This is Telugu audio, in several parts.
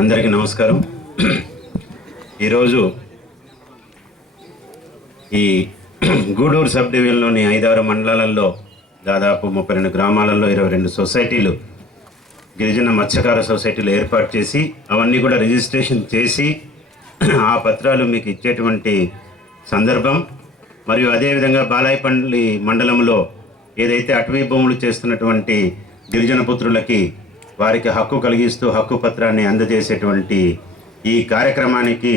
అందరికీ నమస్కారం. ఈరోజు ఈ గూడూరు సబ్ డివిజన్లోని ఐదారు మండలాలలో దాదాపు ముప్పై రెండు గ్రామాలలో ఇరవై రెండు సొసైటీలు గిరిజన మత్స్యకార సొసైటీలు ఏర్పాటు చేసి అవన్నీ కూడా రిజిస్ట్రేషన్ చేసి ఆ పత్రాలు మీకు ఇచ్చేటువంటి సందర్భం. మరియు అదేవిధంగా బాలాయపల్లి మండలంలో ఏదైతే అటవీ భూములు చేస్తున్నటువంటి గిరిజన పుత్రులకి వారికి హక్కు కలిగిస్తూ హక్కు పత్రాన్ని అందజేసేటువంటి ఈ కార్యక్రమానికి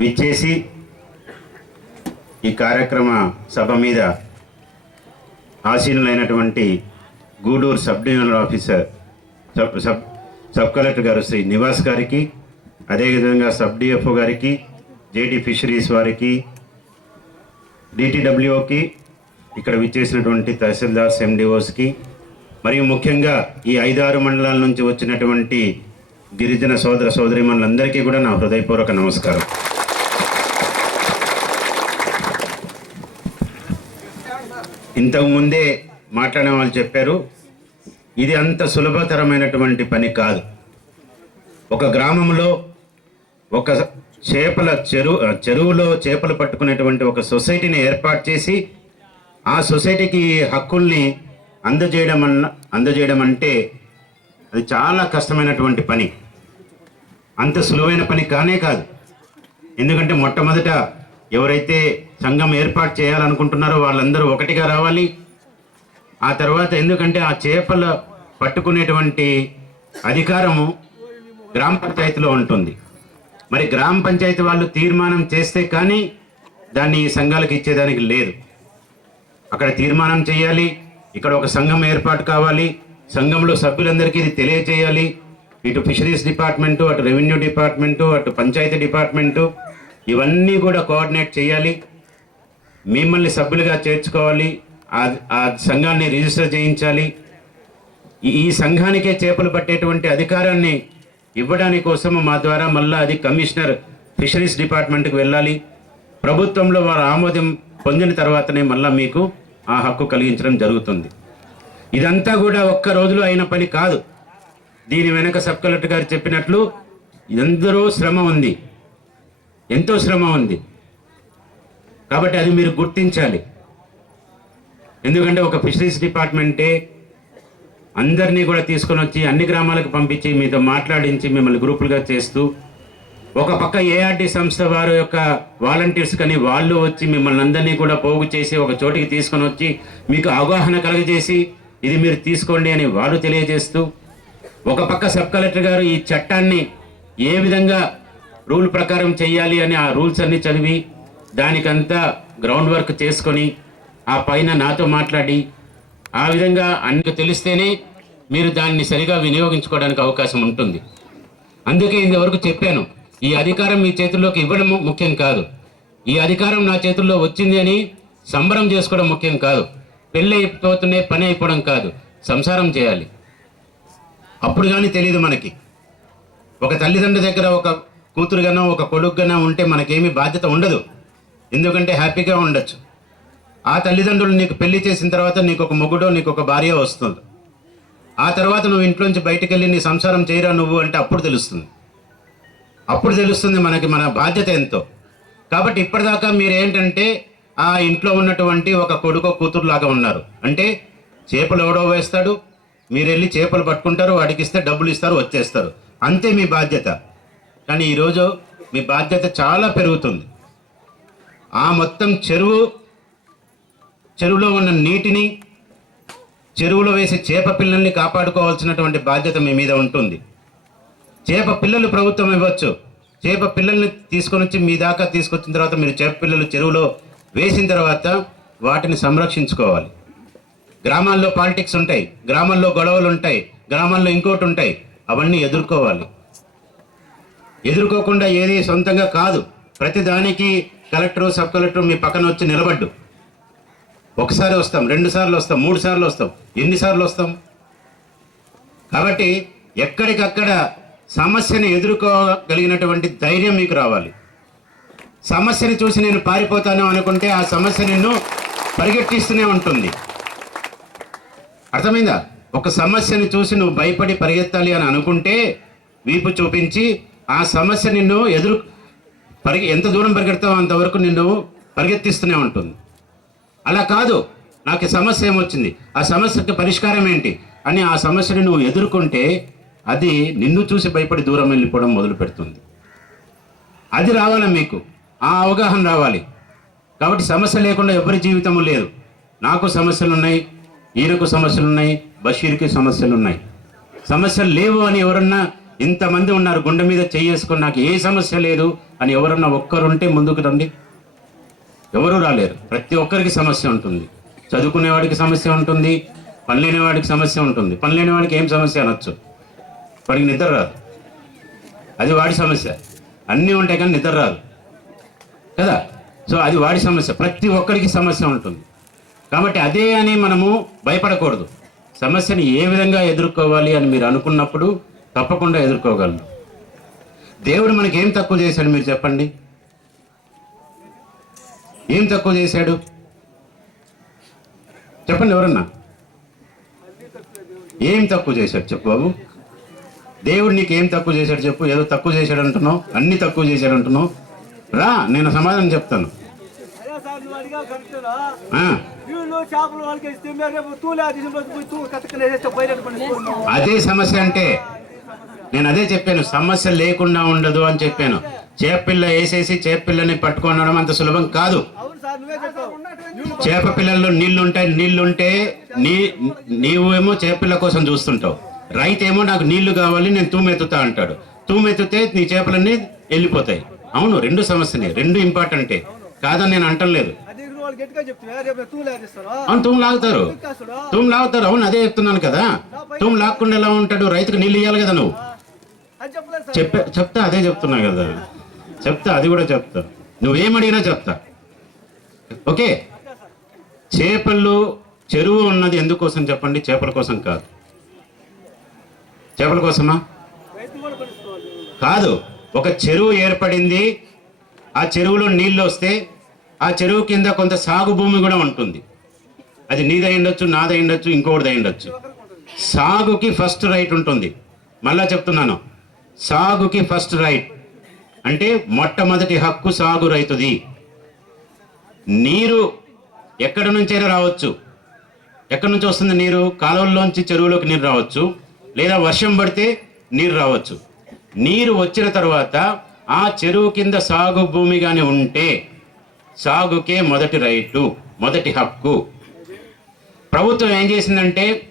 విచ్చేసి ఈ కార్యక్రమ సభ మీద ఆసీనులైనటువంటి Gudur sub divisional officer sub sub sub collector గారు శ్రీ నివాస్ గారికి అదేవిధంగా సబ్ డిఎఫ్ఓ గారికి జేటీ ఫిషరీస్ వారికి డిటిడబ్ల్యూఓకి ఇక్కడ విచ్చేసినటువంటి తహసీల్దార్స్ ఎండిఓస్కి మరియు ముఖ్యంగా ఈ ఐదారు మండలాల నుంచి వచ్చినటువంటి గిరిజన సోదర సోదరిమణులందరికీ కూడా నా హృదయపూర్వక నమస్కారం. ఇంతకు ముందే మాట్లాడిన వాళ్ళు చెప్పారు ఇది అంత సులభతరమైనటువంటి పని కాదు. ఒక గ్రామంలో ఒక చేపల చెరువు చెరువులో చేపలు పట్టుకునేటువంటి ఒక సొసైటీని ఏర్పాటు చేసి ఆ సొసైటీకి హక్కుల్ని అందజేయడం అన్న అందజేయడం అంటే అది చాలా కష్టమైనటువంటి పని. అంత సులువైన పని కానే కాదు. ఎందుకంటే మొట్టమొదట ఎవరైతే సంఘం ఏర్పాటు చేయాలనుకుంటున్నారో వాళ్ళందరూ ఒకటిగా రావాలి. ఆ తర్వాత ఎందుకంటే ఆ చేపల పట్టుకునేటువంటి అధికారము గ్రామ పంచాయతీలో ఉంటుంది. మరి గ్రామ పంచాయతీ వాళ్ళు తీర్మానం చేస్తే కానీ దాన్ని ఈ సంఘాలకు ఇచ్చేదానికి లేదు. అక్కడ తీర్మానం చేయాలి. ఇక్కడ ఒక సంఘం ఏర్పాటు కావాలి. సంఘంలో సభ్యులందరికీ ఇది తెలియజేయాలి ఇటు ఫిషరీస్ డిపార్ట్మెంటు అటు రెవెన్యూ డిపార్ట్మెంటు అటు పంచాయతీ డిపార్ట్మెంటు ఇవన్నీ కూడా కోఆర్డినేట్ చేయాలి. మిమ్మల్ని సభ్యులుగా చేర్చుకోవాలి. ఆ- సంఘాన్ని రిజిస్టర్ చేయించాలి. ఈ- ఈ సంఘానికే చేపలు పట్టేటువంటి అధికారాన్ని ఇవ్వడానికి కోసం మా ద్వారా మళ్ళీ అది కమిషనర్ ఫిషరీస్ డిపార్ట్మెంట్కి వెళ్ళాలి. ప్రభుత్వంలో వారు ఆమోదం పొందిన తర్వాతనే మళ్ళీ మీకు ఆ హక్కు కలిగించడం జరుగుతుంది. ఇదంతా కూడా ఒక్క రోజులో అయిన పని కాదు. దీని వెనక సబ్ కలెక్టర్ గారు చెప్పినట్లు ఎందరో శ్రమ ఉంది. ఎంతో శ్రమ ఉంది. కాబట్టి అది మీరు గుర్తించాలి. ఎందుకంటే ఒక ఫిషరీస్ డిపార్ట్మెంటే అందరినీ కూడా తీసుకొని వచ్చి అన్ని గ్రామాలకు పంపించి మీతో మాట్లాడించి మిమ్మల్ని గ్రూపులుగా చేస్తూ ఒక పక్క ఏఆర్డి సంస్థ వారి యొక్క వాలంటీర్స్ కానీ వాళ్ళు వచ్చి మిమ్మల్ని అందరినీ కూడా పోగు చేసి ఒక చోటికి తీసుకొని వచ్చి మీకు అవగాహన కలగజేసి ఇది మీరు తీసుకోండి అని వాళ్ళు తెలియజేస్తూ ఒక పక్క సబ్ కలెక్టర్ గారు ఈ చట్టాన్ని ఏ విధంగా రూల్ ప్రకారం చేయాలి అని ఆ రూల్స్ అన్ని చదివి దానికంతా గ్రౌండ్ వర్క్ చేసుకొని ఆ పైన నాతో మాట్లాడి ఆ విధంగా అన్ని తెలిస్తేనే మీరు దాన్ని సరిగా వినియోగించుకోవడానికి అవకాశం ఉంటుంది. అందుకే ఇంతవరకు చెప్పాను. ఈ అధికారం మీ చేతుల్లోకి ఇవ్వడం ముఖ్యం కాదు. ఈ అధికారం నా చేతుల్లో వచ్చింది అని సంబరం చేసుకోవడం ముఖ్యం కాదు. పెళ్ళి అయిపోతూనే పని అయిపోవడం కాదు. సంసారం చేయాలి. అప్పుడు కానీ తెలియదు మనకి. ఒక తల్లిదండ్రుల దగ్గర ఒక కూతురుగానో ఒక కొడుకుగానో ఉంటే మనకేమీ బాధ్యత ఉండదు. ఎందుకంటే హ్యాపీగా ఉండొచ్చు. ఆ తల్లిదండ్రులు నీకు పెళ్ళి చేసిన తర్వాత నీకు ఒక మొగుడో నీకు ఒక భార్య వస్తుంది. ఆ తర్వాత నువ్వు ఇంట్లోంచి బయటకు వెళ్ళి నీ సంసారం చేయరా నువ్వు అంటే అప్పుడు తెలుస్తుంది. అప్పుడు తెలుస్తుంది మనకి మన బాధ్యత ఎంతో. కాబట్టి ఇప్పటిదాకా మీరు ఏంటంటే ఆ ఇంట్లో ఉన్నటువంటి ఒక కొడుకో కూతురు లాగా ఉన్నారు. అంటే చేపలు ఎవడో వేస్తాడు మీరు వెళ్ళి చేపలు పట్టుకుంటారు వాడికి ఇస్తే డబ్బులు ఇస్తారు వచ్చేస్తారు. అంతే మీ బాధ్యత. కానీ ఈరోజు మీ బాధ్యత చాలా పెరుగుతుంది. ఆ మొత్తం చెరువు చెరువులో ఉన్న నీటిని చెరువులో వేసే చేప పిల్లల్ని కాపాడుకోవాల్సినటువంటి బాధ్యత మీ మీద ఉంటుంది. చేప పిల్లలు ప్రభుత్వం ఇవ్వచ్చు. చేప పిల్లల్ని తీసుకొని వచ్చి మీ దాకా తీసుకొచ్చిన తర్వాత మీరు చేప పిల్లలు చెరువులో వేసిన తర్వాత వాటిని సంరక్షించుకోవాలి. గ్రామాల్లో పాలిటిక్స్ ఉంటాయి. గ్రామాల్లో గొడవలు ఉంటాయి. గ్రామాల్లో ఇంకోటి ఉంటాయి అవన్నీ ఎదుర్కోవాలి. ఎదుర్కోకుండా ఏది సొంతంగా కాదు. ప్రతిదానికి కలెక్టర్ సబ్ కలెక్టర్ మీ పక్కన వచ్చి నిలబడ్డు. ఒకసారి వస్తాం రెండు సార్లు వస్తాం మూడు సార్లు వస్తాం ఎన్నిసార్లు వస్తాం? కాబట్టి ఎక్కడికక్కడ సమస్యను ఎదుర్కోగలిగినటువంటి ధైర్యం మీకు రావాలి. సమస్యని చూసి నేను పారిపోతాను అనుకుంటే ఆ సమస్య నిన్ను పరిగెట్టిస్తూనే ఉంటుంది. అర్థమైందా? ఒక సమస్యని చూసి నువ్వు భయపడి పరిగెత్తాలి అని అనుకుంటే వీపు చూపించి ఆ సమస్య నిన్ను ఎదురు పరిగె ఎంత దూరం పరిగెడతావు అంతవరకు నిన్ను పరిగెత్తిస్తూనే ఉంటుంది. అలా కాదు. నాకు సమస్య ఏమొచ్చింది? ఆ సమస్యకి పరిష్కారం ఏంటి? అని ఆ సమస్యను నువ్వు ఎదుర్కొంటే అది నిన్ను చూసి భయపడి దూరం వెళ్ళిపోవడం మొదలు పెడుతుంది అది రావాలి మీకు? ఆ అవగాహన రావాలి. కాబట్టి సమస్య లేకుండా ఎవరి జీవితము లేదు. నాకు సమస్యలు ఉన్నాయి ఈయనకు సమస్యలు ఉన్నాయి బషీర్కి సమస్యలు ఉన్నాయి. సమస్యలు లేవు అని ఎవరన్నా ఇంతమంది ఉన్నారు గుండె మీద చేసుకొని నాకు ఏ సమస్య లేదు అని ఎవరన్నా ఒక్కరుంటే ముందుకు రండి. ఎవరు రాలేరు. ప్రతి ఒక్కరికి సమస్య ఉంటుంది. చదువుకునేవాడికి సమస్య ఉంటుంది పనిలేని వాడికి సమస్య ఉంటుంది. పనిలేని వాడికి ఏం సమస్య అనొచ్చు? వాడికి నిద్ర రాదు. అది వాడి సమస్య. అన్నీ ఉంటాయి కానీ నిద్ర రాదు. కదా? సో అది వాడి సమస్య. ప్రతి ఒక్కరికి సమస్య ఉంటుంది. కాబట్టి అదే అని మనము భయపడకూడదు. సమస్యని ఏ విధంగా ఎదుర్కోవాలి అని మీరు అనుకున్నప్పుడు తప్పకుండా ఎదుర్కోగలరు. దేవుడు మనకి ఏం తక్కువ చేశాడు మీరు చెప్పండి? ఏం తక్కువ చేశాడు? చెప్పండి ఎవరన్నా. ఏం తక్కువ చేశాడు చెప్పు బాబు. దేవుడు నీకు ఏం తక్కువ చేశాడు చెప్పు ఏదో తక్కువ చేశాడు అంటున్నావు అన్ని తక్కువ చేశాడు అంటున్నావు రా నేను సమాధానం చెప్తాను. అదే సమస్య అంటే నేను అదే చెప్పాను సమస్య లేకుండా ఉండదు అని చెప్పాను. చేపపిల్ల వేసేసి చేపపిల్లని పట్టుకోవడం అంత సులభం కాదు. చేప పిల్లల్లో నీళ్ళు ఉంటాయి నీళ్ళు ఉంటే నీ నీవేమో చేపపిల్ల కోసం చూస్తుంటావు. రైతేమో నాకు నీళ్ళు కావాలి నేను తూమెత్తుతా అంటాడు. తూమెత్తితే నీ చేపలన్నీ వెళ్ళిపోతాయి. అవును రెండు సమస్యనే రెండు ఇంపార్టెంటే. కాదని నేను అంటలేదు అవును తూము లాగుతారు. తూము లాగుతారు. అవును అదే చెప్తున్నాను కదా. తూము లాక్కుండా ఎలా ఉంటాడు? రైతుకు నీళ్ళు ఇవ్వాలి కదా నువ్వు. చెప్పే చెప్తా అదే చెప్తున్నా కదా. చెప్తా అది కూడా చెప్తా. నువ్వేమడిగినా చెప్తా. ఓకే? చేపలు చెరువు ఉన్నది ఎందుకోసం చెప్పండి? చేపల కోసం కాదు. చేపల కోసమా? కాదు ఒక చెరువు ఏర్పడింది ఆ చెరువులో నీళ్ళు వస్తే ఆ చెరువు కింద కొంత సాగు భూమి కూడా ఉంటుంది. అది నీదై ఉండొచ్చు నాదై ఉండొచ్చు ఇంకొకటిదై ఉండొచ్చు. సాగుకి ఫస్ట్ రైట్ ఉంటుంది. మళ్ళా చెప్తున్నాను. సాగుకి ఫస్ట్ రైట్. అంటే మొట్టమొదటి హక్కు సాగు రైతుది. నీరు ఎక్కడి నుంచైనా రావచ్చు. ఎక్కడి నుంచి వస్తుంది నీరు? కాలువల్లోంచి చెరువులోకి నీరు రావచ్చు. లేదా వర్షం పడితే నీరు రావచ్చు. నీరు వచ్చిన తర్వాత ఆ చెరువు కింద సాగు భూమి కానీ ఉంటే సాగుకే మొదటి రైటు మొదటి హక్కు. ప్రభుత్వం ఏం చేసిందంటే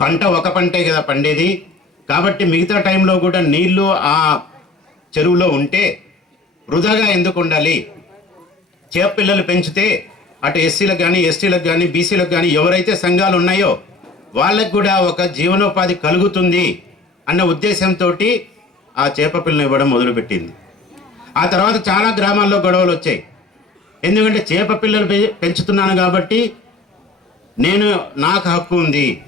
పంట ఒక పంటే కదా పండేది. కాబట్టి మిగతా టైంలో కూడా నీళ్ళు ఆ చెరువులో ఉంటే వృధాగా ఎందుకు ఉండాలి? చేప పిల్లలు పెంచితే అటు ఎస్సీలకు కానీ ఎస్టీలకు కానీ బీసీలకు కానీ ఎవరైతే సంఘాలు ఉన్నాయో వాళ్ళకు కూడా ఒక జీవనోపాధి కలుగుతుంది అన్న ఉద్దేశంతో ఆ చేప పిల్లని ఇవ్వడం మొదలుపెట్టింది. ఆ తర్వాత చాలా గ్రామాల్లో గొడవలు వచ్చాయి. ఎందుకంటే చేప పిల్లలు పె- పెంచుతున్నాను కాబట్టి నేను నాకు హక్కు ఉంది.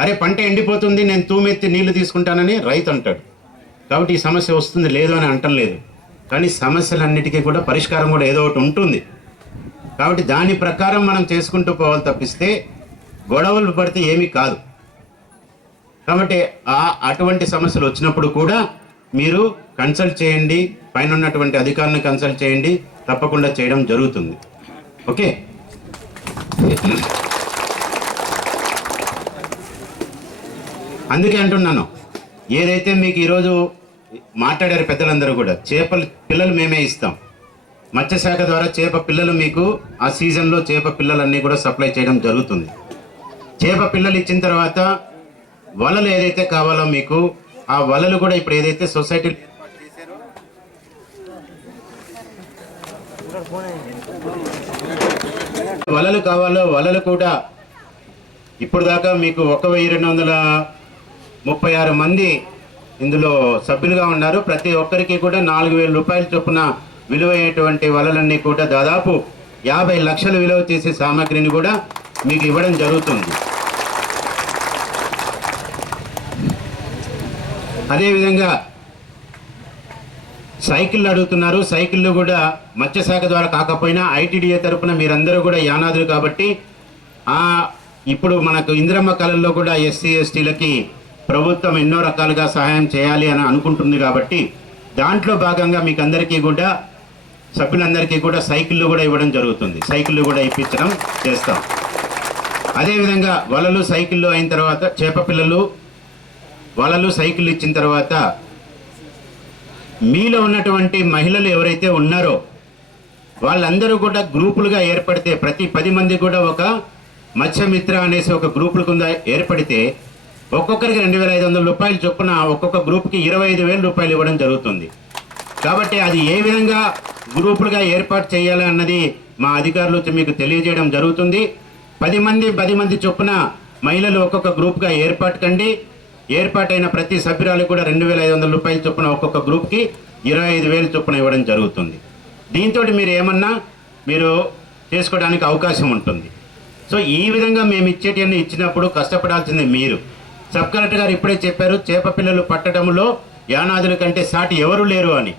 అరే పంట ఎండిపోతుంది నేను తూమెత్తి నీళ్ళు తీసుకుంటానని రైతు అంటాడు. కాబట్టి ఈ సమస్య వస్తుంది లేదు అని అంటం లేదు. కానీ సమస్యలన్నిటికీ కూడా పరిష్కారం కూడా ఏదో ఒకటి ఉంటుంది. కాబట్టి దాని ప్రకారం మనం చేసుకుంటూ పోవాలి తప్పిస్తే గొడవలు పడితే ఏమీ కాదు. కాబట్టి ఆ అటువంటి సమస్యలు వచ్చినప్పుడు కూడా మీరు కన్సల్ట్ చేయండి పైన ఉన్నటువంటి అధికారులను కన్సల్ట్ చేయండి తప్పకుండా చేయడం జరుగుతుంది. ఓకే? అందుకే అంటున్నాను ఏదైతే మీకు ఈరోజు మాట్లాడారు పెద్దలందరూ కూడా చేపలు పిల్లలు మేమే ఇస్తాం. మత్స్యశాఖ ద్వారా చేప పిల్లలు మీకు ఆ సీజన్లో చేప పిల్లలన్నీ కూడా సప్లై చేయడం జరుగుతుంది. చేప పిల్లలు ఇచ్చిన తర్వాత వలలు ఏదైతే కావాలో మీకు ఆ వలలు కూడా ఇప్పుడు ఏదైతే సొసైటీ వలలు కావాలో వలలు కూడా ఇప్పుడు దాకా మీకు ఒక వెయ్యి రెండు వందల ముప్పై ఆరు మంది ఇందులో సభ్యులుగా ఉన్నారు. ప్రతి ఒక్కరికి కూడా నాలుగు వేల రూపాయల చొప్పున విలువైనటువంటి వలలన్నీ కూడా దాదాపు యాభై లక్షల విలువ చేసే సామాగ్రిని కూడా మీకు ఇవ్వడం జరుగుతుంది. అదేవిధంగా సైకిళ్ళు అడుగుతున్నారు. సైకిళ్ళు కూడా మత్స్యశాఖ ద్వారా కాకపోయినా ఐటీడీఏ తరఫున మీరందరూ కూడా యానాదులు కాబట్టి ఇప్పుడు మనకు ఇందిరమ్మ కళల్లో కూడా ఎస్సీ ఎస్టీలకి ప్రభుత్వం ఎన్నో రకాలుగా సహాయం చేయాలి అని అనుకుంటుంది కాబట్టి దాంట్లో భాగంగా మీకు అందరికీ కూడా సభ్యులందరికీ కూడా సైకిళ్ళు కూడా ఇవ్వడం జరుగుతుంది. సైకిళ్ళు కూడా ఇప్పించడం చేస్తాం. అదేవిధంగా వలలు సైకిళ్ళు అయిన తర్వాత చేప పిల్లలు వలలు సైకిల్ ఇచ్చిన తర్వాత మీలో ఉన్నటువంటి మహిళలు ఎవరైతే ఉన్నారో వాళ్ళందరూ కూడా గ్రూపులుగా ఏర్పడితే ప్రతి పది మంది కూడా ఒక మత్స్యమిత్ర అనేసి ఒక గ్రూపుల కింద ఏర్పడితే ఒక్కొక్కరికి రెండు వేల ఐదు వందల రూపాయలు చొప్పున ఒక్కొక్క గ్రూప్కి ఇరవై ఐదు వేల రూపాయలు ఇవ్వడం జరుగుతుంది. కాబట్టి అది ఏ విధంగా గ్రూపులుగా ఏర్పాటు చేయాలి అన్నది మా అధికారులు మీకు తెలియజేయడం జరుగుతుంది. పది మంది పది మంది చొప్పున మహిళలు ఒక్కొక్క గ్రూప్గా ఏర్పాటు కండి. ఏర్పాటైన ప్రతి సభ్యురాలు కూడా రెండు వేల ఐదు వందల రూపాయల చొప్పున ఒక్కొక్క గ్రూప్కి ఇరవై ఐదు వేల చొప్పున ఇవ్వడం జరుగుతుంది. దీంతో మీరు ఏమన్నా మీరు చేసుకోవడానికి అవకాశం ఉంటుంది. సో ఈ విధంగా మేము ఇచ్చేటివన్నీ ఇచ్చినప్పుడు కష్టపడాల్సింది మీరు. సబ్ కలెక్టర్ గారు ఇప్పుడే చెప్పారు చేప పిల్లలు పట్టడంలో యానాదుల కంటే సాటి ఎవరు లేరు అని.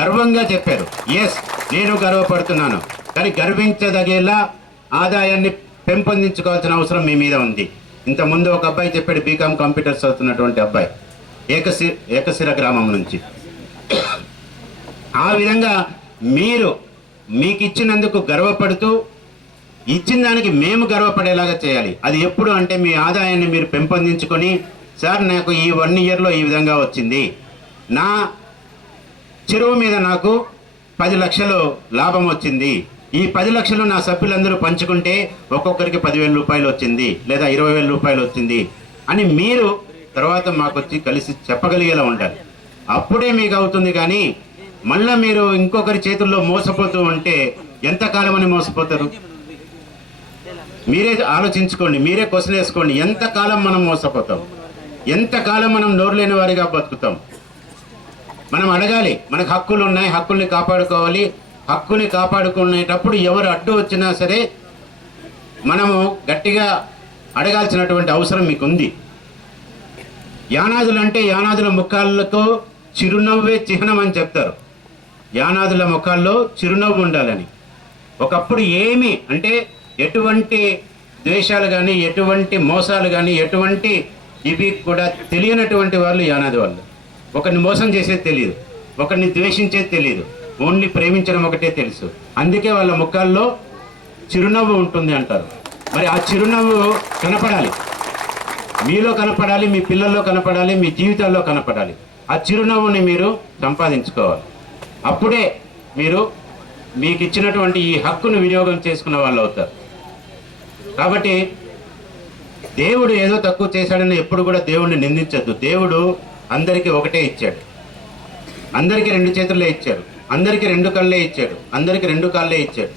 గర్వంగా చెప్పారు. ఎస్ నేను గర్వపడుతున్నాను. కానీ గర్వించదగేలా ఆదాయాన్ని పెంపొందించుకోవాల్సిన అవసరం మీ మీద ఉంది. ఇంతకుముందు ఒక అబ్బాయి చెప్పాడు బీకామ్ కంప్యూటర్స్ చదువుతున్నటువంటి అబ్బాయి. ఏకశి ఏకశిర గ్రామం నుంచి. ఆ విధంగా మీరు మీకు ఇచ్చినందుకు గర్వపడుతూ ఇచ్చిన దానికి మేము గర్వపడేలాగా చేయాలి. అది ఎప్పుడు అంటే మీ ఆదాయాన్ని మీరు పెంపొందించుకొని సార్ నాకు ఈ వన్ ఇయర్లో ఈ విధంగా వచ్చింది. నా చెరువు మీద నాకు పది లక్షలు లాభం వచ్చింది. ఈ పది లక్షలు నా సభ్యులందరూ పంచుకుంటే ఒక్కొక్కరికి పదివేల రూపాయలు వచ్చింది లేదా ఇరవై వేల రూపాయలు వచ్చింది అని మీరు తర్వాత మాకు వచ్చి కలిసి చెప్పగలిగేలా ఉండాలి. అప్పుడే మీకు అవుతుంది కానీ మళ్ళీ మీరు ఇంకొకరి చేతుల్లో మోసపోతూ ఉంటే ఎంతకాలం అని మోసపోతారు? మీరే ఆలోచించుకోండి మీరే క్వశ్చన్ వేసుకోండి ఎంతకాలం మనం మోసపోతాం? ఎంతకాలం మనం నోరు లేని వారిగా బతుకుతాం? మనం అడగాలి మనకు హక్కులు ఉన్నాయి హక్కుల్ని కాపాడుకోవాలి హక్కుని కాపాడుకునేటప్పుడు ఎవరు అడ్డు వచ్చినా సరే మనము గట్టిగా అడగాల్సినటువంటి అవసరం మీకుంది. యానాదులు అంటే యానాదుల ముఖాలతో చిరునవ్వే చిహ్నం అని చెప్తారు. యానాదుల ముఖాల్లో చిరునవ్వు ఉండాలని. ఒకప్పుడు ఏమి అంటే ఎటువంటి ద్వేషాలు కానీ ఎటువంటి మోసాలు కానీ ఎటువంటి ఇవి కూడా తెలియనటువంటి వాళ్ళు యానాది వాళ్ళు. ఒకరిని మోసం చేసేది తెలియదు. ఒకరిని ద్వేషించేది తెలియదు. ఓన్లీ ప్రేమించడం ఒకటే తెలుసు. అందుకే వాళ్ళ ముఖాల్లో చిరునవ్వు ఉంటుంది అంటారు. మరి ఆ చిరునవ్వు కనపడాలి. మీలో కనపడాలి మీ పిల్లల్లో కనపడాలి మీ జీవితాల్లో కనపడాలి. ఆ చిరునవ్వుని మీరు సంపాదించుకోవాలి. అప్పుడే మీరు మీకు ఇచ్చినటువంటి ఈ హక్కును వినియోగం చేసుకున్న వాళ్ళు అవుతారు. కాబట్టి దేవుడు ఏదో తక్కువ చేశాడని ఎప్పుడు కూడా దేవుడిని నిందించద్దు. దేవుడు అందరికీ ఒకటే ఇచ్చాడు. అందరికీ రెండు చేతుల్లో ఇచ్చాడు. అందరికీ రెండు కళ్ళే ఇచ్చాడు. అందరికీ రెండు కాళ్ళే ఇచ్చాడు.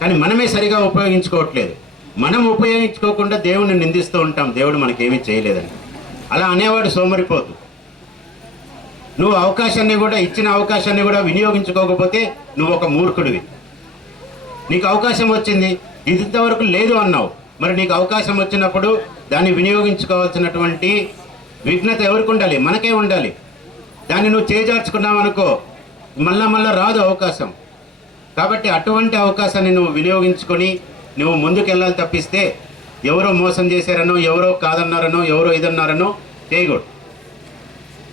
కానీ మనమే సరిగా ఉపయోగించుకోవట్లేదు. మనం ఉపయోగించుకోకుండా దేవుడిని నిందిస్తూ ఉంటాం. దేవుడు మనకేమీ చేయలేదని అలా అనేవాడు సోమరిపోతు. నువ్వు అవకాశాన్ని కూడా ఇచ్చిన అవకాశాన్ని కూడా వినియోగించుకోకపోతే నువ్వు ఒక మూర్ఖుడివి. నీకు అవకాశం వచ్చింది. ఇది ఇంతవరకు లేదు అన్నావు. మరి నీకు అవకాశం వచ్చినప్పుడు దాన్ని వినియోగించుకోవాల్సినటువంటి విఘ్నత ఎవరికి ఉండాలి? మనకే ఉండాలి. దాన్ని నువ్వు చేజార్చుకున్నావు అనుకో మళ్ళా మళ్ళా రాదు అవకాశం. కాబట్టి అటువంటి అవకాశాన్ని నువ్వు వినియోగించుకొని నువ్వు ముందుకెళ్ళాలి తప్పిస్తే ఎవరో మోసం చేశారనో ఎవరో కాదన్నారనో ఎవరో ఇదన్నారనో చేయకూడదు.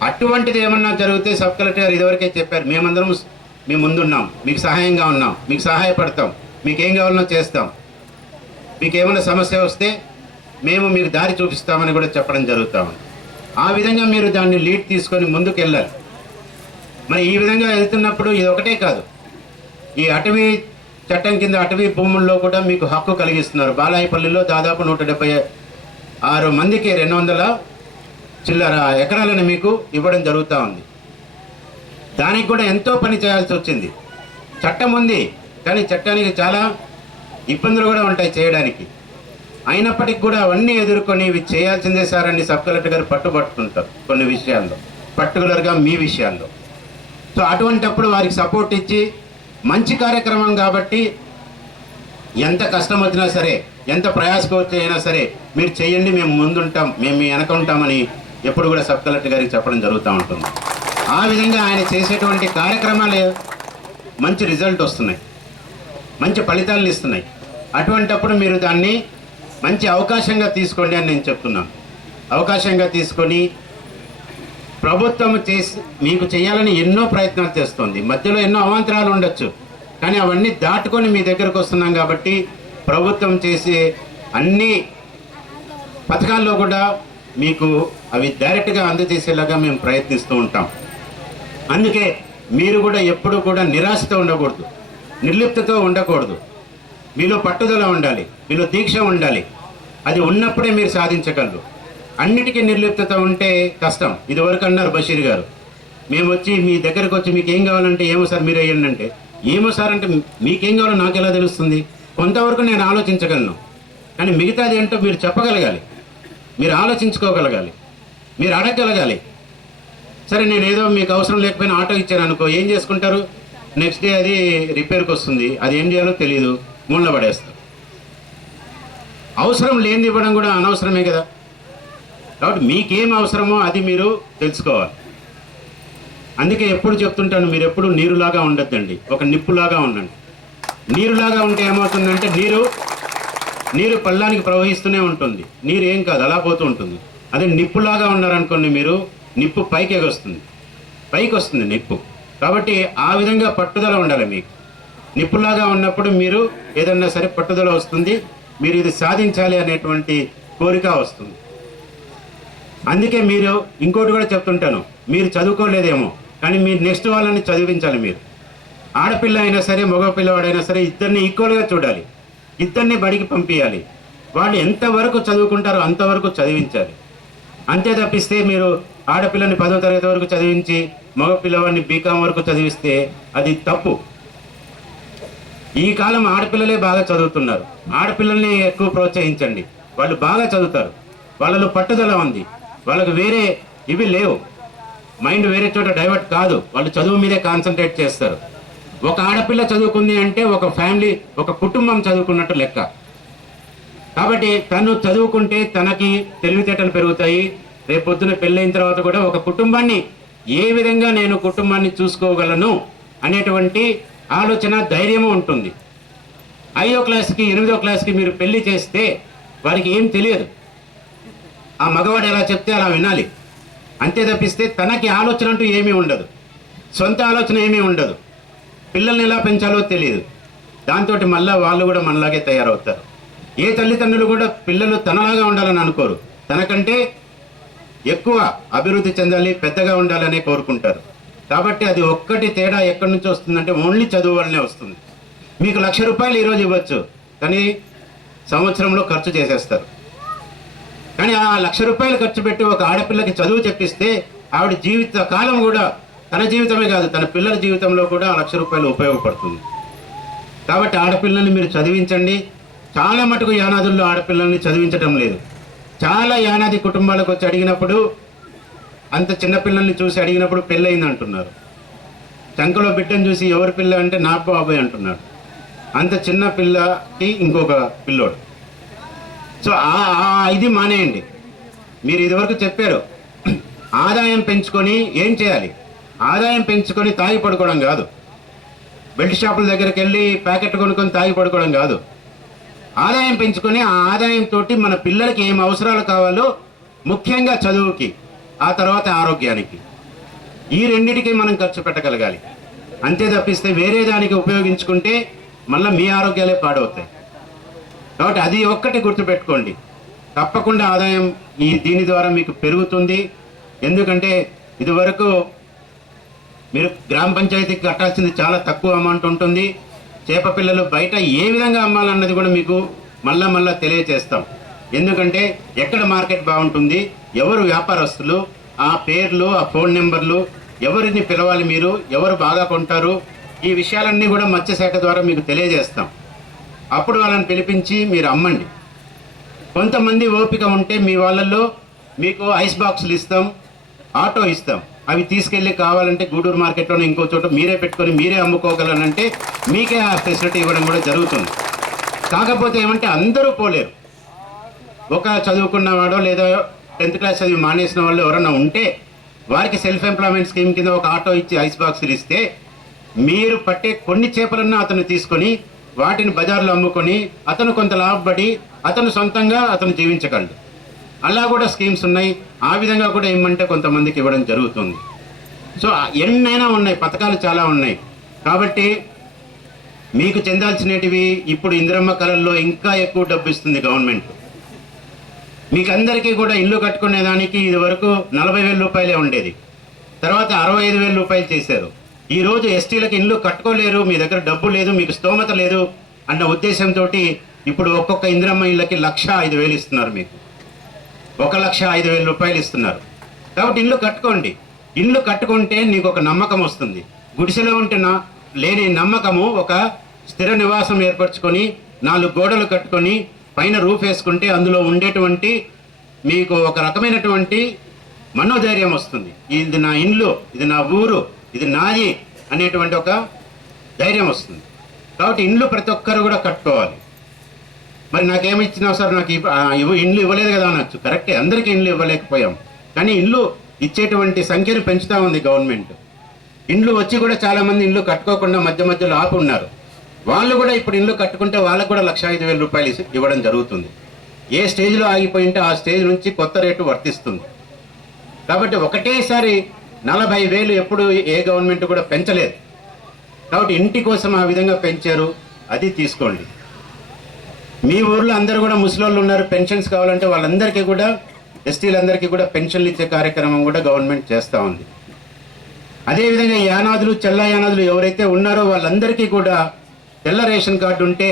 అటువంటిది ఏమన్నా జరిగితే సబ్ కలెక్టర్ గారు ఇదివరకే చెప్పారు. మేమందరం మీ ముందున్నాం. మీకు సహాయంగా ఉన్నాం. మీకు సహాయపడతాం. మీకు ఏం కావాలనో చేస్తాం. మీకు ఏమైనా సమస్య వస్తే మేము మీకు దారి చూపిస్తామని కూడా చెప్పడం జరుగుతాం ఆ విధంగా మీరు దాన్ని లీడ్ తీసుకొని ముందుకు వెళ్ళాలి మరి ఈ విధంగా వెళ్తున్నప్పుడు ఇది ఒకటే కాదు. ఈ అటవీ చట్టం కింద అటవీ భూముల్లో కూడా మీకు హక్కు కలిగిస్తున్నారు. బాలాయపల్లిలో దాదాపు నూట డెబ్బై ఆరు మందికి రెండు వందల చిల్లర ఎకరాలను మీకు ఇవ్వడం జరుగుతూ ఉంది. దానికి కూడా ఎంతో పని చేయాల్సి వచ్చింది. చట్టం ఉంది కానీ చట్టానికి చాలా ఇబ్బందులు కూడా ఉంటాయి చేయడానికి. అయినప్పటికీ కూడా అవన్నీ ఎదుర్కొని ఇవి చేయాల్సిందే సార్ అని సబ్ కలెక్టర్ గారు పట్టుబట్టుకుంటారు కొన్ని విషయాల్లో. పర్టికులర్గా మీ విషయాల్లో. సో అటువంటప్పుడు వారికి సపోర్ట్ ఇచ్చి మంచి కార్యక్రమం కాబట్టి ఎంత కష్టం వచ్చినా సరే ఎంత ప్రయాసకోవచ్చు అయినా సరే మీరు చేయండి మేము ముందుంటాం మేము మీ వెనక ఉంటామని ఎప్పుడు కూడా సబ్ కలెక్టర్ గారికి చెప్పడం జరుగుతూ ఉంటుంది. ఆ విధంగా ఆయన చేసేటువంటి కార్యక్రమాలు మంచి రిజల్ట్ వస్తున్నాయి. మంచి ఫలితాలను ఇస్తున్నాయి. అటువంటప్పుడు మీరు దాన్ని మంచి అవకాశంగా తీసుకోండి అని నేను చెప్తున్నాను. అవకాశంగా తీసుకొని ప్రభుత్వం చేసి మీకు చేయాలని ఎన్నో ప్రయత్నాలు చేస్తుంది. మధ్యలో ఎన్నో అవాంతరాలు ఉండొచ్చు. కానీ అవన్నీ దాటుకొని మీ దగ్గరకు వస్తున్నాం కాబట్టి ప్రభుత్వం చేసే అన్ని పథకాల్లో కూడా మీకు అవి డైరెక్ట్గా అందజేసేలాగా మేము ప్రయత్నిస్తూ ఉంటాం. అందుకే మీరు కూడా ఎప్పుడు కూడా నిరాశతో ఉండకూడదు. నిర్లిప్తతో ఉండకూడదు. మీలో పట్టుదల ఉండాలి. మీలో దీక్ష ఉండాలి. అది ఉన్నప్పుడే మీరు సాధించగలరు. అన్నిటికీ నిర్లిప్తత ఉంటే కష్టం. ఇదివరకు అన్నారు బషీర్ గారు. మేము వచ్చి మీ దగ్గరకు వచ్చి మీకు ఏం కావాలంటే ఏమో సార్ మీరు వేయండి అంటే ఏమో సార్ అంటే మీకేం కావాలో నాకు ఎలా తెలుస్తుంది? కొంతవరకు నేను ఆలోచించగలను. కానీ మిగతాది ఏంటో మీరు చెప్పగలగాలి. మీరు ఆలోచించుకోగలగాలి. మీరు అడగగలగాలి. సరే నేను ఏదో మీకు అవసరం లేకపోయినా ఆటో ఇచ్చాను అనుకో ఏం చేసుకుంటారు? నెక్స్ట్ డే అది రిపేర్కి వస్తుంది. అది ఏం చేయాలో తెలియదు మూల పడేస్తారు అవసరం లేనిది ఇవ్వడం కూడా అనవసరమే కదా. కాబట్టి మీకేం అవసరమో అది మీరు తెలుసుకోవాలి. అందుకే ఎప్పుడు చెప్తుంటాను మీరు ఎప్పుడు నీరులాగా ఉండొద్దండి. ఒక నిప్పులాగా ఉండండి. నీరులాగా ఉంటే ఏమవుతుందంటే నీరు నీరు పళ్ళానికి ప్రవహిస్తూనే ఉంటుంది. నీరు ఏం కాదు అలా పోతూ ఉంటుంది. అదే నిప్పులాగా ఉన్నారనుకోండి మీరు నిప్పు పైకి ఎగొస్తుంది పైకి వస్తుంది నిప్పు. కాబట్టి ఆ విధంగా పట్టుదల ఉండాలి మీకు. నిప్పులాగా ఉన్నప్పుడు మీరు ఏదన్నా సరే పట్టుదల వస్తుంది. మీరు ఇది సాధించాలి అనేటువంటి కోరిక వస్తుంది. అందుకే మీరు ఇంకోటి కూడా చెప్తుంటాను. మీరు చదువుకోలేదేమో కానీ మీరు నెక్స్ట్ వాళ్ళని చదివించాలి మీరు. ఆడపిల్ల అయినా సరే మగ పిల్లవాడైనా సరే ఇద్దరిని ఈక్వల్గా చూడాలి. ఇద్దరిని బడికి పంపించాలి వాళ్ళు ఎంతవరకు చదువుకుంటారో అంతవరకు చదివించాలి. అంతే తప్పిస్తే మీరు ఆడపిల్లని పదో తరగతి వరకు చదివించి మగ పిల్లవాడిని బీకాం వరకు చదివిస్తే అది తప్పు. ఈ కాలం ఆడపిల్లలే బాగా చదువుతున్నారు. ఆడపిల్లల్ని ఎక్కువ ప్రోత్సహించండి. వాళ్ళు బాగా చదువుతారు. వాళ్ళలో పట్టుదల ఉంది. వాళ్ళకు వేరే ఇవి లేవు. మైండ్ వేరే చోట డైవర్ట్ కాదు. వాళ్ళు చదువు మీదే కాన్సన్ట్రేట్ చేస్తారు. ఒక ఆడపిల్ల చదువుకుంది అంటే ఒక ఫ్యామిలీ ఒక కుటుంబం చదువుకున్నట్టు లెక్క. కాబట్టి తను చదువుకుంటే తనకి తెలివితేటలు పెరుగుతాయి. రేపొద్దున పెళ్ళైన తర్వాత కూడా ఒక కుటుంబాన్ని ఏ విధంగా నేను కుటుంబాన్ని చూసుకోగలను అనేటువంటి ఆలోచన ధైర్యము ఉంటుంది. ఐదో క్లాస్కి ఎనిమిదో క్లాస్కి మీరు పెళ్ళి చేస్తే వారికి ఏం తెలియదు. ఆ మగవాడు ఎలా చెప్తే అలా వినాలి. అంతే తప్పిస్తే తనకి ఆలోచన అంటూ ఏమీ ఉండదు. సొంత ఆలోచన ఏమీ ఉండదు. పిల్లల్ని ఎలా పెంచాలో తెలియదు దాంతో మళ్ళీ వాళ్ళు కూడా మనలాగే తయారవుతారు. ఏ తల్లిదండ్రులు కూడా పిల్లలు తనలాగా ఉండాలని అనుకోరు. తనకంటే ఎక్కువ అభివృద్ధి చెందాలి పెద్దగా ఉండాలని కోరుకుంటారు. కాబట్టి అది ఒక్కటి తేడా ఎక్కడి నుంచి వస్తుందంటే ఓన్లీ చదువు వల్లనే వస్తుంది. మీకు లక్ష రూపాయలు ఈరోజు ఇవ్వచ్చు. కానీ సంవత్సరంలో ఖర్చు చేసేస్తారు. కానీ ఆ లక్ష రూపాయలు ఖర్చు పెట్టి ఒక ఆడపిల్లకి చదువు చెప్పిస్తే ఆవిడ జీవిత కాలం కూడా తన జీవితమే కాదు తన పిల్లల జీవితంలో కూడా ఆ లక్ష రూపాయలు ఉపయోగపడుతుంది. కాబట్టి ఆడపిల్లల్ని మీరు చదివించండి. చాలా మటుకు యానాదుల్లో ఆడపిల్లల్ని చదివించడం లేదు. చాలా యానాది కుటుంబాలకు వచ్చి అడిగినప్పుడు అంత చిన్న పిల్లల్ని చూసి అడిగినప్పుడు పెళ్ళయింది అంటున్నారు చంకలో బిడ్డను చూసి ఎవరి పిల్ల అంటే నా బాబాయ్ అంటున్నాడు. అంత చిన్న పిల్లకి ఇంకొక పిల్లోడు. సో ఆ ఇది మానేయండి. మీరు ఇదివరకు చెప్పారు ఆదాయం పెంచుకొని ఏం చేయాలి? ఆదాయం పెంచుకొని తాగి పడుకోవడం కాదు. బెల్ట్ షాపుల దగ్గరికి వెళ్ళి ప్యాకెట్ కొనుక్కొని తాగి పడుకోవడం కాదు. ఆదాయం పెంచుకొని ఆ ఆదాయంతో మన పిల్లలకి ఏం అవసరాలు కావాలో ముఖ్యంగా చదువుకి ఆ తర్వాత ఆరోగ్యానికి. ఈ రెండిటికి మనం ఖర్చు పెట్టగలగాలి. అంతే తప్పిస్తే వేరే దానికి ఉపయోగించుకుంటే మళ్ళీ మీ ఆరోగ్యాలే పాడవుతాయి. కాబట్టి అది ఒక్కటి గుర్తుపెట్టుకోండి. తప్పకుండా ఆదాయం ఈ దీని ద్వారా మీకు పెరుగుతుంది. ఎందుకంటే ఇదివరకు మీరు గ్రామ పంచాయతీకి కట్టాల్సింది చాలా తక్కువ అమౌంట్ ఉంటుంది. చేప పిల్లలు బయట ఏ విధంగా అమ్మాలన్నది కూడా మీకు మళ్ళా మళ్ళా తెలియజేస్తాం ఎందుకంటే ఎక్కడ మార్కెట్ బాగుంటుంది ఎవరు వ్యాపారస్తులు ఆ పేర్లు ఆ ఫోన్ నెంబర్లు ఎవరిని పిలవాలి మీరు ఎవరు బాగా కొంటారు ఈ విషయాలన్నీ కూడా మత్స్యశాఖ ద్వారా మీకు తెలియజేస్తాం. అప్పుడు వాళ్ళని పిలిపించి మీరు అమ్మండి. కొంతమంది ఓపిక ఉంటే మీ వాళ్ళల్లో మీకు ఐస్ బాక్సులు ఇస్తాం ఆటో ఇస్తాం. అవి తీసుకెళ్ళి కావాలంటే గూడూరు మార్కెట్లోనే ఇంకో చోట మీరే పెట్టుకొని మీరే అమ్ముకోగలనంటే మీకే ఆ ఫెసిలిటీ ఇవ్వడం కూడా జరుగుతుంది. కాకపోతే ఏమంటే అందరూ పోలేరు. ఒక చదువుకున్నవాడో లేదా టెన్త్ క్లాస్ చదివి మానేసిన వాళ్ళు ఎవరైనా ఉంటే వారికి సెల్ఫ్ ఎంప్లాయ్మెంట్ స్కీమ్ కింద ఒక ఆటో ఇచ్చి ఐస్ బాక్సులు ఇస్తే మీరు పట్టే కొన్ని చేపలన్నా అతను తీసుకొని వాటిని బజార్లో అమ్ముకొని అతను కొంత లాభపడి అతను సొంతంగా అతను జీవించగలడు. అలా కూడా స్కీమ్స్ ఉన్నాయి. ఆ విధంగా కూడా ఇమ్మంటే కొంతమందికి ఇవ్వడం జరుగుతుంది. సో ఎన్నైనా ఉన్నాయి. పథకాలు చాలా ఉన్నాయి. కాబట్టి మీకు చెందాల్సినటివి ఇప్పుడు ఇందిరమ్మ కళల్లో ఇంకా ఎక్కువ డబ్బు ఇస్తుంది గవర్నమెంట్. మీకు అందరికీ కూడా ఇల్లు కట్టుకునే దానికి ఇది వరకు నలభై వేల రూపాయలే ఉండేది. తర్వాత అరవై ఐదు వేల రూపాయలు చేశారు. ఈరోజు ఎస్టీలకు ఇల్లు కట్టుకోలేరు మీ దగ్గర డబ్బు లేదు మీకు స్తోమత లేదు అన్న ఉద్దేశంతో ఇప్పుడు ఒక్కొక్క ఇందిరమ్మ ఇళ్ళకి లక్ష ఐదు వేలు ఇస్తున్నారు మీకు. ఒక లక్ష ఐదు వేల రూపాయలు ఇస్తున్నారు. కాబట్టి ఇల్లు కట్టుకోండి. ఇల్లు కట్టుకుంటే నీకు ఒక నమ్మకం వస్తుంది. గుడిసెలో ఉంటున్న లేని నమ్మకము ఒక స్థిర నివాసం ఏర్పరచుకొని నాలుగు గోడలు కట్టుకొని పైన రూఫ్ వేసుకుంటే అందులో ఉండేటువంటి మీకు ఒక రకమైనటువంటి మనోధైర్యం వస్తుంది. ఇది నా ఇల్లు ఇది నా ఊరు. ఇది నాది అనేటువంటి ఒక ధైర్యం వస్తుంది. కాబట్టి ఇండ్లు ప్రతి ఒక్కరు కూడా కట్టుకోవాలి. మరి నాకేమి ఇచ్చినావు సార్ నాకు ఇవ్వ- ఇండ్లు ఇవ్వలేదు కదా అనొచ్చు. కరెక్టే అందరికీ ఇండ్లు ఇవ్వలేకపోయాం. కానీ ఇండ్లు ఇచ్చేటువంటి సంఖ్యను పెంచుతా ఉంది గవర్నమెంట్. ఇండ్లు వచ్చి కూడా చాలామంది ఇండ్లు కట్టుకోకుండా మధ్య మధ్యలో ఆపి ఉన్నారు వాళ్ళు కూడా ఇప్పుడు ఇండ్లు కట్టుకుంటే వాళ్ళకు కూడా లక్ష ఐదు వేల రూపాయలు ఇవ్వడం జరుగుతుంది. ఏ స్టేజ్లో ఆగిపోయింటే ఆ స్టేజ్ నుంచి కొత్త రేటు వర్తిస్తుంది. కాబట్టి ఒకటేసారి నలభై వేలు ఎప్పుడు ఏ గవర్నమెంట్ కూడా పెంచలేదు. కాబట్టి ఇంటి కోసం ఆ విధంగా పెంచారు. అది తీసుకోండి. మీ ఊర్లో అందరూ కూడా ముసలోళ్ళు ఉన్నారు పెన్షన్స్ కావాలంటే వాళ్ళందరికీ కూడా ఎస్టీలందరికీ కూడా పెన్షన్లు ఇచ్చే కార్యక్రమం కూడా గవర్నమెంట్ చేస్తూ ఉంది. అదేవిధంగా యానాదులు చెల్ల యానాదులు ఎవరైతే ఉన్నారో వాళ్ళందరికీ కూడా తెల్ల రేషన్ కార్డు ఉంటే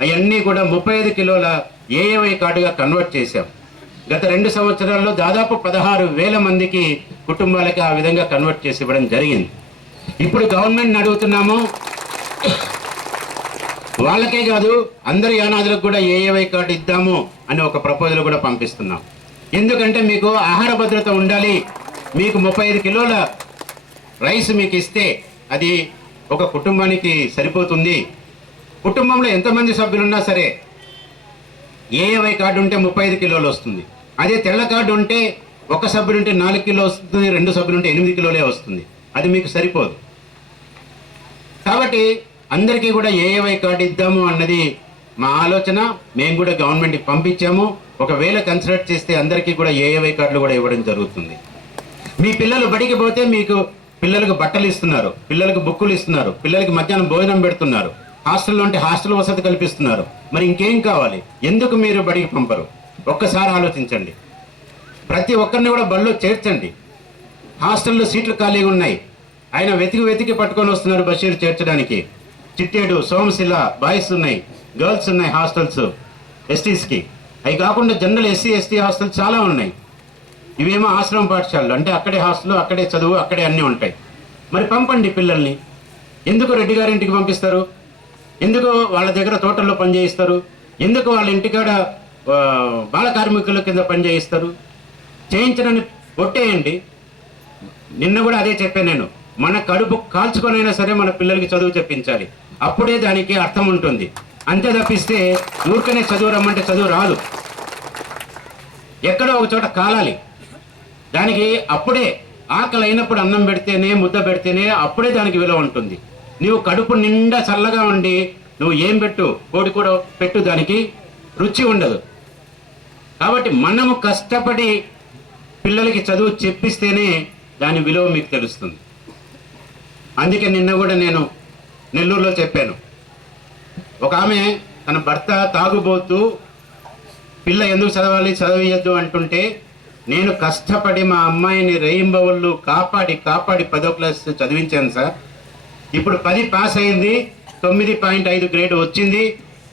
అవన్నీ కూడా ముప్పై ఐదు కిలోల ఏఏవై కార్డుగా కన్వర్ట్ చేశాం. గత రెండు సంవత్సరాల్లో దాదాపు పదహారు వేల మందికి కుటుంబాలకి ఆ విధంగా కన్వర్ట్ చేసి ఇవ్వడం జరిగింది. ఇప్పుడు గవర్నమెంట్ని అడుగుతున్నాము. వాళ్ళకే కాదు అందరి యానాదులకు కూడా ఏఏవై కార్డు ఇద్దాము అని ఒక ప్రపోజల్ కూడా పంపిస్తున్నాం. ఎందుకంటే మీకు ఆహార భద్రత ఉండాలి. మీకు ముప్పై ఐదు కిలోల రైస్ మీకు ఇస్తే అది ఒక కుటుంబానికి సరిపోతుంది. కుటుంబంలో ఎంతమంది సభ్యులున్నా సరే ఏఏవై కార్డు ఉంటే ముప్పై ఐదు కిలోలు వస్తుంది. అదే తెల్ల కార్డు ఉంటే ఒక సభ్యుడు ఉంటే నాలుగు కిలో వస్తుంది రెండు సభ్యులు ఉంటే ఎనిమిది కిలోలే వస్తుంది. అది మీకు సరిపోదు. కాబట్టి అందరికీ కూడా ఏఏవై కార్డు ఇద్దాము అన్నది మా ఆలోచన. మేము కూడా గవర్నమెంట్కి పంపించాము. ఒకవేళ కన్సిడర్ చేస్తే అందరికీ కూడా ఏఏవై కార్డులు కూడా ఇవ్వడం జరుగుతుంది. మీ పిల్లలు బడికి పోతే మీకు పిల్లలకు బట్టలు ఇస్తున్నారు పిల్లలకు బుక్కులు ఇస్తున్నారు పిల్లలకి మధ్యాహ్నం భోజనం పెడుతున్నారు హాస్టల్లో ఉంటే హాస్టల్ వసతి కల్పిస్తున్నారు. మరి ఇంకేం కావాలి? ఎందుకు మీరు బడికి పంపరు? ఒక్కసారి ఆలోచించండి. ప్రతి ఒక్కరిని కూడా బడిలో చేర్చండి. హాస్టల్లో సీట్లు ఖాళీగా ఉన్నాయి. ఆయన వెతికి వెతికి పట్టుకొని వస్తున్నారు బషీర్ చేర్చడానికి. చిట్టేడు సోమశిల బాయ్స్ ఉన్నాయి గర్ల్స్ ఉన్నాయి హాస్టల్స్ ఎస్టీస్కి. అవి కాకుండా జనరల్ ఎస్సీ ఎస్టీ హాస్టల్స్ చాలా ఉన్నాయి. ఇవేమో ఆశ్రమ పాఠశాలలు. అంటే అక్కడే హాస్టల్ అక్కడే చదువు అక్కడే అన్నీ ఉంటాయి. మరి పంపండి పిల్లల్ని. ఎందుకు రెడ్డి గారి ఇంటికి పంపిస్తారు? ఎందుకు వాళ్ళ దగ్గర తోటల్లో పనిచేయిస్తారు? ఎందుకు వాళ్ళ ఇంటికాడ బాల కార్మికుల కింద పని చేయిస్తారు. చేయించడానికి కొట్టేయండి. నిన్న కూడా అదే చెప్పాను నేను. మన కడుపు కాల్చుకొనైనా సరే మన పిల్లలకి చదువు చెప్పించాలి. అప్పుడే దానికి అర్థం ఉంటుంది. అంతే తప్పిస్తే ఊరికనే చదువు రమ్మంటే చదువు రాదు. ఎక్కడో ఒక చోట కాలాలి. దానికి అప్పుడే ఆకలి అయినప్పుడు అన్నం పెడితేనే ముద్ద పెడితేనే అప్పుడే దానికి విలువ ఉంటుంది. నీవు కడుపు నిండా చల్లగా ఉండి నువ్వు ఏం పెట్టు? కోడి కూడా పెట్టు దానికి రుచి ఉండదు. కాబట్టి మనము కష్టపడి పిల్లలకి చదువు చెప్పిస్తేనే దాని విలువ మీకు తెలుస్తుంది. అందుకే నిన్న కూడా నేను నెల్లూరులో చెప్పాను. ఒక ఆమె తన భర్త తాగుబోతూ పిల్ల ఎందుకు చదవాలి చదివియద్దు అంటుంటే నేను కష్టపడి మా అమ్మాయిని రేయింబవళ్ళు కాపాడి కాపాడి పదో క్లాస్ చదివించాను సార్. ఇప్పుడు పది పాస్ అయింది తొమ్మిది పాయింట్ ఐదు గ్రేడ్ వచ్చింది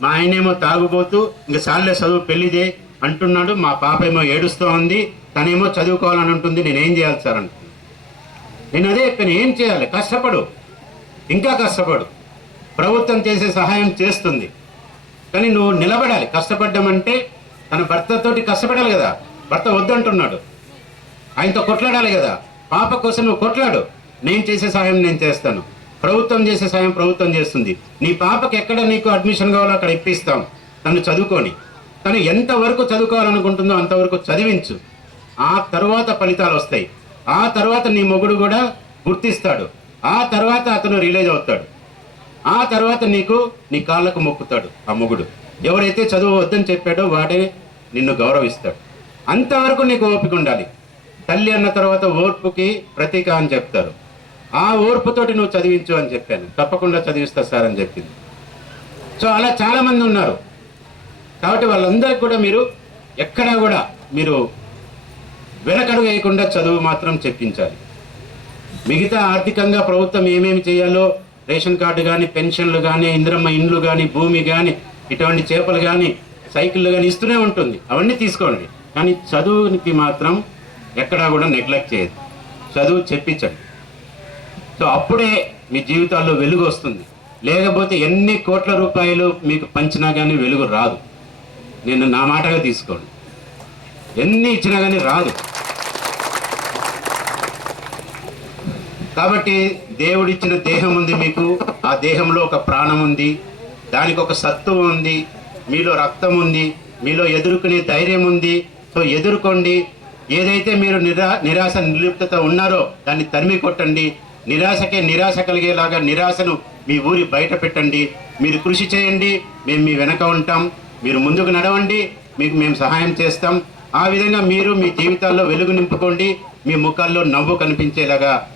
మా ఆయనేమో తాగుబోతూ ఇంక సార్లే చదువు పెళ్ళిదే అంటున్నాడు మా పాప ఏమో ఏడుస్తూ ఉంది తనేమో చదువుకోవాలని ఉంటుంది నేనేం చేయాలి సార్ అంటున్నాను నేను అదే చెప్పాను ఏం చేయాలి? కష్టపడు ఇంకా కష్టపడు. ప్రభుత్వం చేసే సహాయం చేస్తుంది. కానీ నువ్వు నిలబడాలి కష్టపడ్డామంటే తన భర్తతోటి కష్టపడాలి కదా భర్త వద్దంటున్నాడు. ఆయనతో కొట్లాడాలి కదా పాప కోసం నువ్వు కొట్లాడు. నేను చేసే సహాయం నేను చేస్తాను. ప్రభుత్వం చేసే సహాయం ప్రభుత్వం చేస్తుంది. నీ పాపకి ఎక్కడ నీకు అడ్మిషన్ కావాలో అక్కడ ఇప్పిస్తాం. తను చదువుకొని. తను ఎంతవరకు చదువుకోవాలనుకుంటుందో అంతవరకు చదివించు. ఆ తర్వాత ఫలితాలు వస్తాయి. ఆ తర్వాత నీ మొగుడు కూడా గుర్తిస్తాడు. ఆ తర్వాత అతను రిలీజ్ అవుతాడు. ఆ తర్వాత నీకు నీ కాళ్ళకు మొక్కుతాడు ఆ మొగుడు. ఎవరైతే చదువు వద్దని చెప్పాడో వాడే నిన్ను గౌరవిస్తాడు. అంతవరకు నీకు ఓపిక ఉండాలి. తల్లి అన్న తర్వాత ఓర్పుకి ప్రతీక అని చెప్తారు. ఆ ఓర్పుతోటి నువ్వు చదివించు అని చెప్పాను. తప్పకుండా చదివిస్తా సార్ అని చెప్పింది. సో అలా చాలామంది ఉన్నారు. కాబట్టి వాళ్ళందరికీ కూడా మీరు ఎక్కడా కూడా మీరు వెనకడుగు వేయకుండా చదువు మాత్రం చెప్పించాలి. మిగతా ఆర్థికంగా ప్రభుత్వం ఏమేమి చేయాలో రేషన్ కార్డు కానీ పెన్షన్లు కానీ ఇంద్రమ్మ ఇండ్లు కానీ భూమి కానీ ఇటువంటి చేపలు కానీ సైకిళ్ళు కానీ ఇస్తూనే ఉంటుంది. అవన్నీ తీసుకోండి. కానీ చదువుకి మాత్రం ఎక్కడా కూడా నెగ్లెక్ట్ చేయదు చదువు చెప్పించండి. సో అప్పుడే మీ జీవితాల్లో వెలుగు వస్తుంది. లేకపోతే ఎన్ని కోట్ల రూపాయలు మీకు పంచినా కానీ వెలుగు రాదు. నేను నా మాటగా తీసుకోండి. ఎన్ని ఇచ్చినా కానీ రాదు. కాబట్టి దేవుడిచ్చిన దేహం ఉంది మీకు. ఆ దేహంలో ఒక ప్రాణం ఉంది. దానికి ఒక సత్తువ ఉంది. మీలో రక్తం ఉంది. మీలో ఎదుర్కొనే ధైర్యం ఉంది. సో ఎదుర్కోండి. ఏదైతే మీరు నిరా నిరాశ నిర్లిప్తత ఉన్నారో దాన్ని తరిమి కొట్టండి. నిరాశకే నిరాశ కలిగేలాగా నిరాశను మీ ఊరి బయట పెట్టండి. మీరు కృషి చేయండి. మేము మీ వెనక ఉంటాం. మీరు ముందుకు నడవండి మీకు మేము సహాయం చేస్తాం. ఆ విధంగా మీరు మీ జీవితాల్లో వెలుగు నింపుకోండి మీ ముఖాల్లో నవ్వు కనిపించేలాగా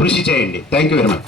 కృషి చేయండి. Thank you very much